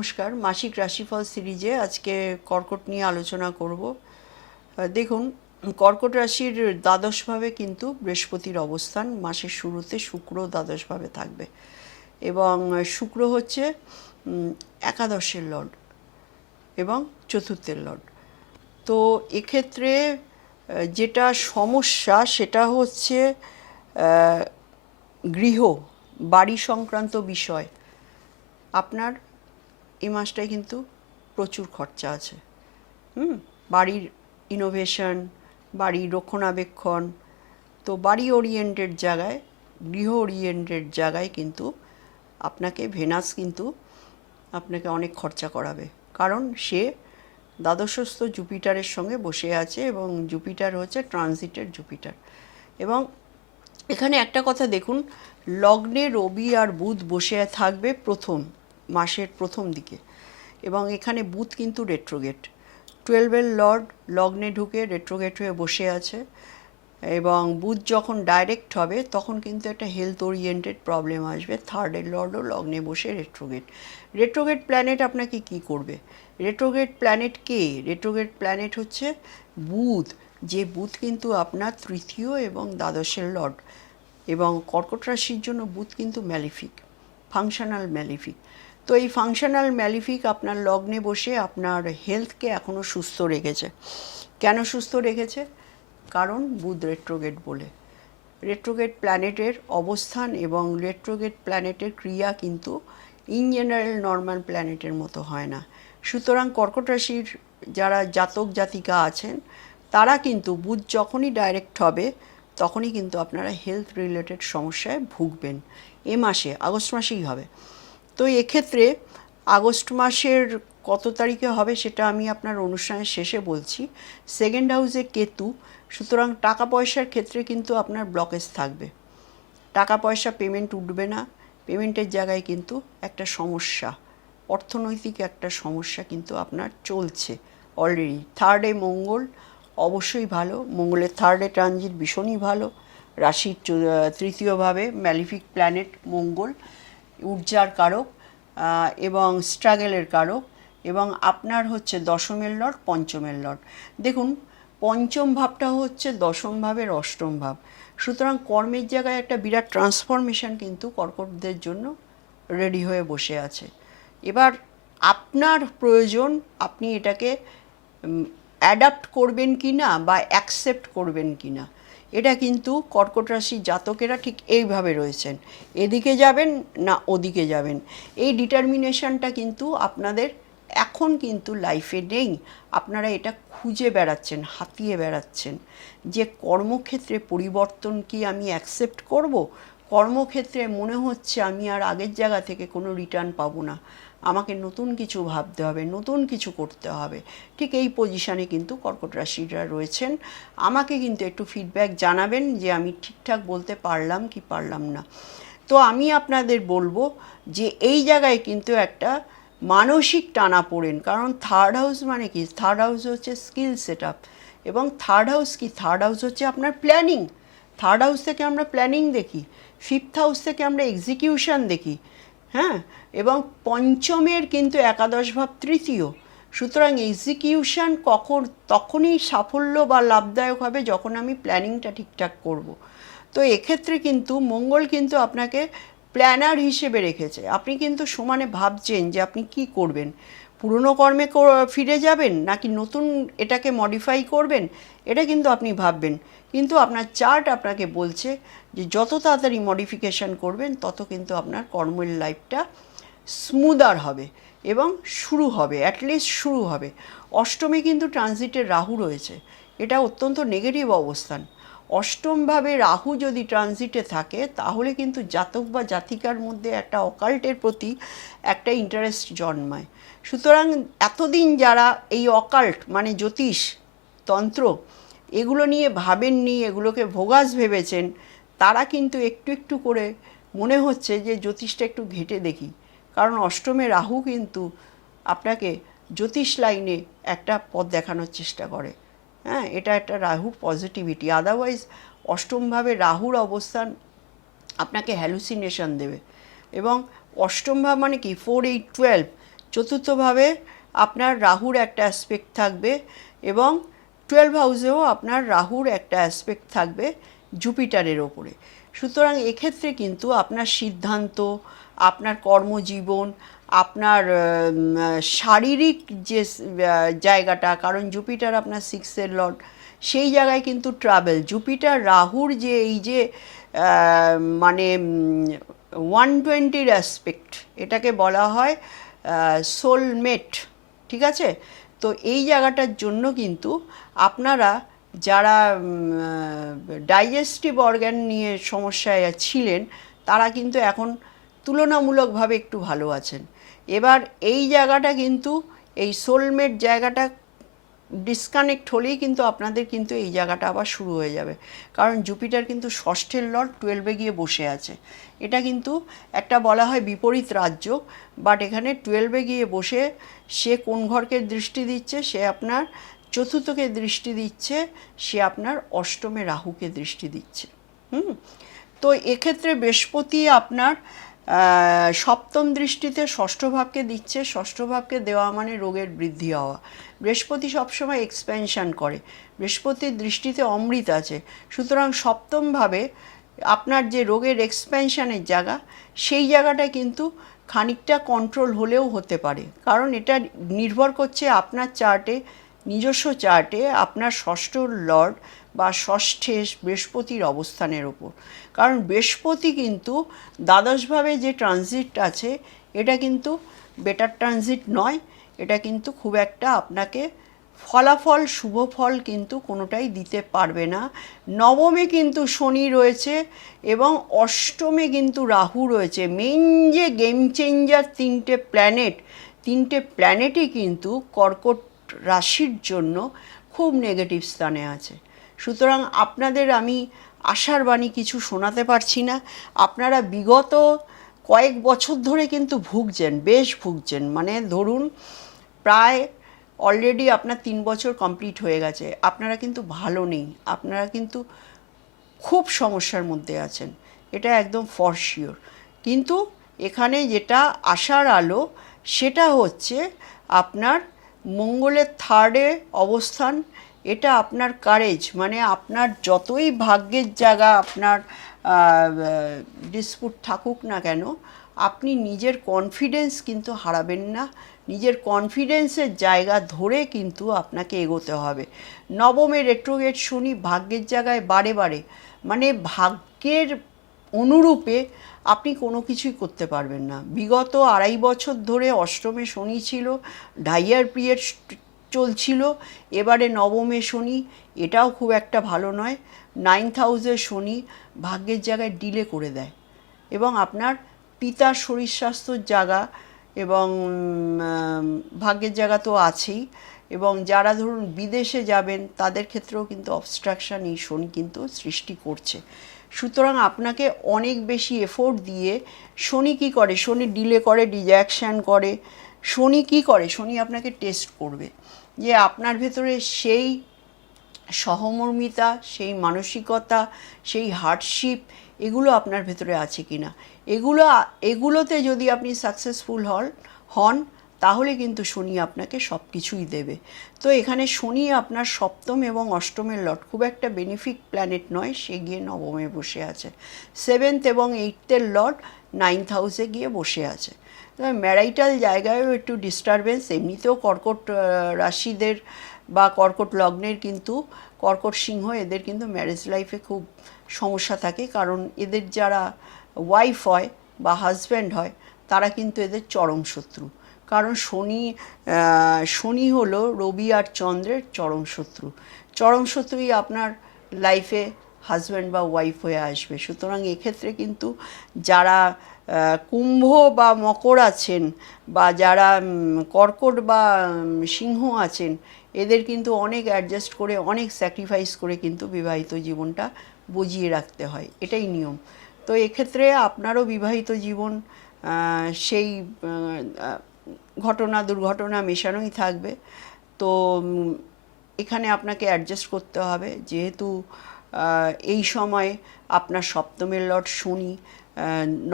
নমস্কার, মাসিক রাশিফল সিরিজে আজকে কর্কট নিয়ে আলোচনা করব। দেখুন, কর্কট রাশির দ্বাদশভাবে কিন্তু বৃহস্পতির অবস্থান, মাসের শুরুতে শুক্র দ্বাদশভাবে থাকবে এবং শুক্র হচ্ছে একাদশের লর্ড এবং চতুর্থের লর্ড। তো এক্ষেত্রে যেটা সমস্যা সেটা হচ্ছে গৃহ বাড়ি সংক্রান্ত বিষয়। আপনার এই মাসটায় কিন্তু প্রচুর খরচা আছে। বাড়ির ইনোভেশন, বাড়ির রক্ষণাবেক্ষণ, তো বাড়ি ওরিয়েন্টেড জায়গায়, গৃহ ওরিয়েন্টেড জায়গায় কিন্তু আপনাকে ভেনাস কিন্তু আপনাকে অনেক খরচা করাবে, কারণ সে দ্বাদশস্থ জুপিটারের সঙ্গে বসে আছে এবং জুপিটার হচ্ছে ট্রানজিটের জুপিটার। এবং এখানে একটা কথা দেখুন, লগ্নে রবি আর বুধ বসে থাকবে মাসের প্রথম দিকে, এবং এখানে বুধ কিন্তু রেট্রোগেট, 12-এর লর্ড লগ্নে ঢুকে রেট্রোগেট হয়ে বসে আছে। এবং বুধ যখন ডাইরেক্ট হবে তখন কিন্তু একটা হেলথ ওরিয়েন্টেড প্রবলেম আসবে। 3-এর লর্ডও লগ্নে বসে রেট্রোগেট প্ল্যানেট আপনাকে কি করবে? রেট্রোগেট প্ল্যানেট কে? রেট্রোগেট প্ল্যানেট হচ্ছে বুধ, যে বুধ কিন্তু আপনার তৃতীয় এবং দ্বাদশের লর্ড, এবং কর্কট রাশির জন্য বুধ কিন্তু ম্যালিফিক, ফাংশনাল ম্যালিফিক। তো এই ফাংশনাল ম্যালিফিক আপনার লগ্নে বসে আপনার হেলথকে এখনও সুস্থ রেখেছে। কেন সুস্থ রেখেছে? কারণ বুধ রেট্রোগেট বলে। রেট্রোগেট প্ল্যানেটের অবস্থান এবং রেট্রোগেট প্ল্যানেটের ক্রিয়া কিন্তু ইন জেনারেল নর্মাল প্ল্যানেটের মতো হয় না। সুতরাং কর্কট রাশির যারা জাতক জাতিকা আছেন তারা কিন্তু বুধ যখনই ডাইরেক্ট হবে তখনই কিন্তু আপনারা হেলথ রিলেটেড সমস্যায় ভুগবেন। এ মাসে, আগস্ট মাসেই হবে। তো এক্ষেত্রে আগস্ট মাসের কত তারিখে হবে সেটা আমি আপনার অনুষ্ঠানের শেষে বলছি। সেকেন্ড হাউসে কেতু, সুতরাং টাকা পয়সার ক্ষেত্রে কিন্তু আপনার ব্লকেজ থাকবে, টাকা পয়সা পেমেন্ট উঠবে না, পেমেন্টের জায়গায় কিন্তু একটা সমস্যা, অর্থনৈতিক একটা সমস্যা কিন্তু আপনার চলছে অলরেডি। 3-এ মঙ্গল অবশ্যই ভালো, মঙ্গলের 3-এ ট্রানজিট ভীষণই ভালো, রাশির তৃতীয়ভাবে ম্যালিফিক প্ল্যানেট মঙ্গল, ঊর্জার কারক এবং স্ট্রাগলের কারক, এবং আপনার হচ্ছে দশমের লর্ড, পঞ্চমের লর্ড। দেখুন, পঞ্চম ভাবটা হচ্ছে দশম ভাবের অষ্টম ভাব, সুতরাং কর্মের জায়গায় একটা বিরাট ট্রান্সফরমেশন কিন্তু কর্কটদের জন্য রেডি হয়ে বসে আছে। এবার আপনার প্রয়োজন আপনি এটাকে অ্যাডাপ্ট করবেন কি না বা অ্যাকসেপ্ট করবেন কি না, এটা কিন্তু কর্কট রাশির জাতকেরা ঠিক এইভাবে রয়েছেন, এদিকে যাবেন না ওদিকে যাবেন। এই ডিটারমিনেশনটা কিন্তু আপনাদের এখন কিন্তু লাইফে নেই। আপনারা এটা খুঁজে বেড়াচ্ছেন, হাতিয়ে বেড়াচ্ছেন যে কর্মক্ষেত্রে পরিবর্তন কি আমি অ্যাকসেপ্ট করব? কর্মক্ষেত্রে মনে হচ্ছে আমি আর আগের জায়গা থেকে কোনো রিটার্ন পাবো না, আমাকে নতুন কিছু ভাবতে হবে, নতুন কিছু করতে হবে। ঠিক এই পজিশানে কিন্তু কর্কট রাশিরা রয়েছেন। আমাকে কিন্তু একটু ফিডব্যাক জানাবেন যে আমি ঠিকঠাক বলতে পারলাম কি পারলাম না। তো আমি আপনাদের বলবো যে এই জায়গায় কিন্তু একটা মানসিক টানাপোড়েন, কারণ 3rd হাউস মানে কি? 3rd হাউস হচ্ছে স্কিল সেট আপ, এবং 3rd হাউস কি? 3rd হাউস হচ্ছে আপনার প্ল্যানিং। 3rd হাউস থেকে আমরা প্ল্যানিং দেখি, 5th হাউস থেকে আমরা এক্সিকিউশন দেখি, হ্যাঁ। এবং পঞ্চমের কিন্তু একাদশ ভাব তৃতীয়, সুতরাং এক্সিকিউশন তখনই সাফল্য বা লাভদায়ক হবে যখন আমি প্ল্যানিংটা ঠিকঠাক করব। তো এক্ষেত্রে কিন্তু মঙ্গল কিন্তু আপনাকে প্ল্যানার হিসেবে রেখেছে। আপনি কিন্তু সমানে ভাবছেন যে আপনি কি করবেন, পুরনো কর্মে ফিরে যাবেন নাকি নতুন এটাকে মডিফাই করবেন, এটা কিন্তু আপনি ভাববেন। কিন্তু আপনার চার্ট আপনাকে বলছে যে যত তাড়াতাড়ি মডিফিকেশান করবেন তত কিন্তু আপনার কর্মের লাইফটা স্মুদার হবে এবং শুরু হবে, অ্যাটলিস্ট শুরু হবে। অষ্টমে কিন্তু ট্রানজিটের রাহু রয়েছে, এটা অত্যন্ত নেগেটিভ অবস্থান। অষ্টমভাবে রাহু যদি ট্রানজিটে থাকে তাহলে কিন্তু জাতক বা জাতিকার মধ্যে একটা অকাল্টের প্রতি একটা ইন্টারেস্ট জন্মায়। সুতরাং এতদিন যারা এই অকাল্ট মানে জ্যোতিষ তন্ত্র এগুলো নিয়ে ভাবেননি, এগুলোকে ভোগাস ভেবেছেন, তারা কিন্তু একটু একটু করে মনে হচ্ছে যে জ্যোতিষটা একটু ঘেঁটে দেখি, কারণ অষ্টমে রাহু কিন্তু আপনাকে জ্যোতিষ লাইনে একটা পথ দেখানোর চেষ্টা করে। হ্যাঁ, এটা একটা রাহুর পজিটিভিটি। আদারওয়াইজ অষ্টমভাবে রাহুর অবস্থান আপনাকে হ্যালুসিনেশন দেবে। এবং অষ্টম ভাব মানে কি? 4, 8, 12, চতুর্থভাবে আপনার রাহুর একটা অ্যাসপেক্ট থাকবে এবং 12 হাউসেও আপনার রাহুর একটা অ্যাসপেক্ট থাকবে জুপিটারের ওপরে। সুতরাং এক্ষেত্রে কিন্তু আপনার সিদ্ধান্ত, আপনার কর্মজীবন, আপনার শারীরিক যে জায়গাটা, কারণ জুপিটার আপনার 6-এর লর্ড, সেই জায়গায় কিন্তু ট্রাভেল, জুপিটার রাহুর যে এই যে মানে 120-র অ্যাসপেক্ট, এটাকে বলা হয় সোলমেট, ঠিক আছে? তো এই জায়গাটার জন্য কিন্তু আপনারা যারা ডাইজেস্টিভ অর্গ্যান নিয়ে সমস্যায় ছিলেন, তারা কিন্তু এখন তুলনামূলকভাবে একটু ভালো আছেন। এবার এই জায়গাটা কিন্তু, এই সোলমেট জায়গাটা ডিসকানেক্ট হলেই কিন্তু আপনাদের কিন্তু এই জায়গাটা আবার শুরু হয়ে যাবে, কারণ জুপিটার কিন্তু ষষ্ঠের লর্ড 12-এ গিয়ে বসে আছে। এটা কিন্তু একটা বলা হয় বিপরীত রাজ্য, বাট এখানে 12-এ গিয়ে বসে সে কোন ঘরকে দৃষ্টি দিচ্ছে? সে আপনার চতুর্থকে দৃষ্টি দিচ্ছে, সে আপনার অষ্টমে রাহুকে দৃষ্টি দিচ্ছে। তো এক্ষেত্রে বৃহস্পতি আপনার সপ্তম দৃষ্টিতে ষষ্ঠ ভাবকে দিচ্ছে। ষষ্ঠ ভাবকে দেওয়া মানে রোগের বৃদ্ধি হওয়া। বৃহস্পতি সবসময় এক্সপ্যানশন করে, বৃহস্পতির দৃষ্টিতে অমৃত আছে। সুতরাং সপ্তমভাবে আপনার যে রোগের এক্সপ্যানশনের জায়গা, সেই জায়গাটা কিন্তু খানিকটা কন্ট্রোল হলেও হতে পারে, কারণ এটা নির্ভর করছে আপনার চার্টে, নিজস্ব চার্টে আপনার ষষ্ঠ লর্ড বা ষষ্ঠে বৃহস্পতির অবস্থানের ওপর। কারণ বৃহস্পতি কিন্তু দ্বাদশভাবে যে ট্রানজিট আছে, এটা কিন্তু বেটার ট্রানজিট নয়, এটা কিন্তু খুব একটা আপনাকে ফলাফল, শুভ ফল কিন্তু কোনোটাই দিতে পারবে না। নবমে কিন্তু শনি রয়েছে এবং অষ্টমে কিন্তু রাহু রয়েছে। মেইন যে গেম চেঞ্জার তিনটে প্ল্যানেটই কিন্তু কর্কট রাশির জন্য খুব নেগেটিভ স্থানে আছে। সুতরাং আপনাদের আমি আশার বাণী কিছু শোনাতে পারছি না। আপনারা বিগত কয়েক বছর ধরে কিন্তু ভুগছেন, বেশ ভুগছেন, মানে ধরুন প্রায় অলরেডি আপনার 3 বছর কমপ্লিট হয়ে গেছে, আপনারা কিন্তু ভালো নেই, আপনারা কিন্তু খুব সমস্যার মধ্যে আছেন, এটা একদম ফর শিওর। কিন্তু এখানে যেটা আশার আলো, সেটা হচ্ছে আপনার মঙ্গলের 3-এ অবস্থান। এটা আপনার কারেজ, মানে আপনার যতই ভাগ্যের জায়গা আপনার ডিসপুট থাকুক না কেন, আপনি নিজের কনফিডেন্স কিন্তু হারাবেন না। নিজের কনফিডেন্সের জায়গা ধরে কিন্তু আপনাকে এগোতে হবে। নবমে রেট্রোগেট শনি ভাগ্যের জায়গায় বারে বারে, মানে ভাগ্যের অনুরূপে আপনি কোনো কিছুই করতে পারবেন না। বিগত 2.5 বছর ধরে অষ্টমে শনি ছিল, ডাইয়ার পিরিয়ড চলছিল, এবারে নবমে শনি, এটাও খুব একটা ভালো নয়। 9th হাউসে শনি ভাগ্যের জায়গায় ডিলে করে দেয় এবং আপনার পিতার শরীর স্বাস্থ্যর জায়গা এবং ভাগ্যের জায়গা তো আছেই, এবং যারা ধরুন বিদেশে যাবেন তাদের ক্ষেত্রেও কিন্তু অবস্ট্রাকশান এই শনি কিন্তু সৃষ্টি করছে। সুতরাং আপনাকে অনেক বেশি এফোর্ট দিয়ে শনি কী করে? শনি ডিলে করে, ডিজ্যাকশান করে। শনি কী করে? শনি আপনাকে টেস্ট করবে যে আপনার ভেতরে সেই সহমর্মিতা, সেই মানসিকতা, সেই হার্ডশিপ, এগুলো আপনার ভেতরে আছে কি না। এগুলোতে যদি আপনি সাকসেসফুল হন তাহলে কিন্তু শনি আপনাকে সব কিছুই দেবে। তো এখানে শনি আপনার সপ্তম এবং অষ্টমের লর্ড, খুব একটা বেনিফিক প্ল্যানেট নয়, সে গিয়ে নবমে বসে আছে। 7th এবং 8th লর্ড 9th হাউসে গিয়ে বসে আছে। ম্যারাইটাল জায়গায়ও একটু ডিস্টারবেন্স, এমনিতেও কর্কট রাশিদের বা কর্কট লগ্নের কিন্তু, কর্কট সিংহ, এদের কিন্তু ম্যারেজ লাইফে খুব সমস্যা থাকে, কারণ এদের যারা ওয়াইফ হয় বা হাজব্যান্ড হয় তারা কিন্তু এদের চরম শত্রু। কারণ শনি হলো রবি আর চন্দ্রের চরম শত্রু। চরম শত্রুই আপনার লাইফে হাজব্যান্ড বা ওয়াইফ হয়ে আসবে। সুতরাং এক্ষেত্রে কিন্তু যারা কুম্ভ বা মকর আছেন বা যারা কর্কট বা সিংহ আছেন, এদের কিন্তু অনেক অ্যাডজাস্ট করে, অনেক স্যাক্রিফাইস করে কিন্তু বিবাহিত জীবনটা বজিয়ে রাখতে হয়, এটাই নিয়ম। তো এক্ষেত্রে আপনারও বিবাহিত জীবন সেই ঘটনা দুর্ঘটনা মেশানোই থাকবে। তো এখানে আপনাকে অ্যাডজাস্ট করতে হবে, যেহেতু এই সময় আপনার সপ্তমের লর্ড শনি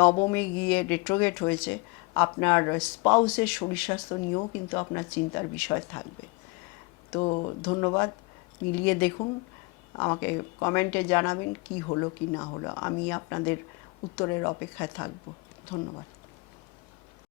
নবমে গিয়ে রেট্রোগেট হয়েছে, আপনার স্পাউসের শরীর স্বাস্থ্য নিয়েও কিন্তু আপনার চিন্তার বিষয় থাকবে। তো ধন্যবাদ, মিলিয়ে দেখুন, আমাকে কমেন্টে জানাবেন কি হলো কি না হলো, আমি আপনাদের উত্তরের অপেক্ষায় থাকব। ধন্যবাদ।